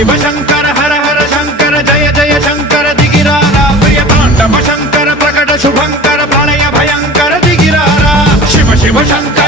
शिव शंकर हर हर शंकर जय जय शंकर दिगिरारा प्रिय तांडव शंकर प्रकट शुभंकर प्रलय भयंकर दिगिरारा शिव शिव शंकर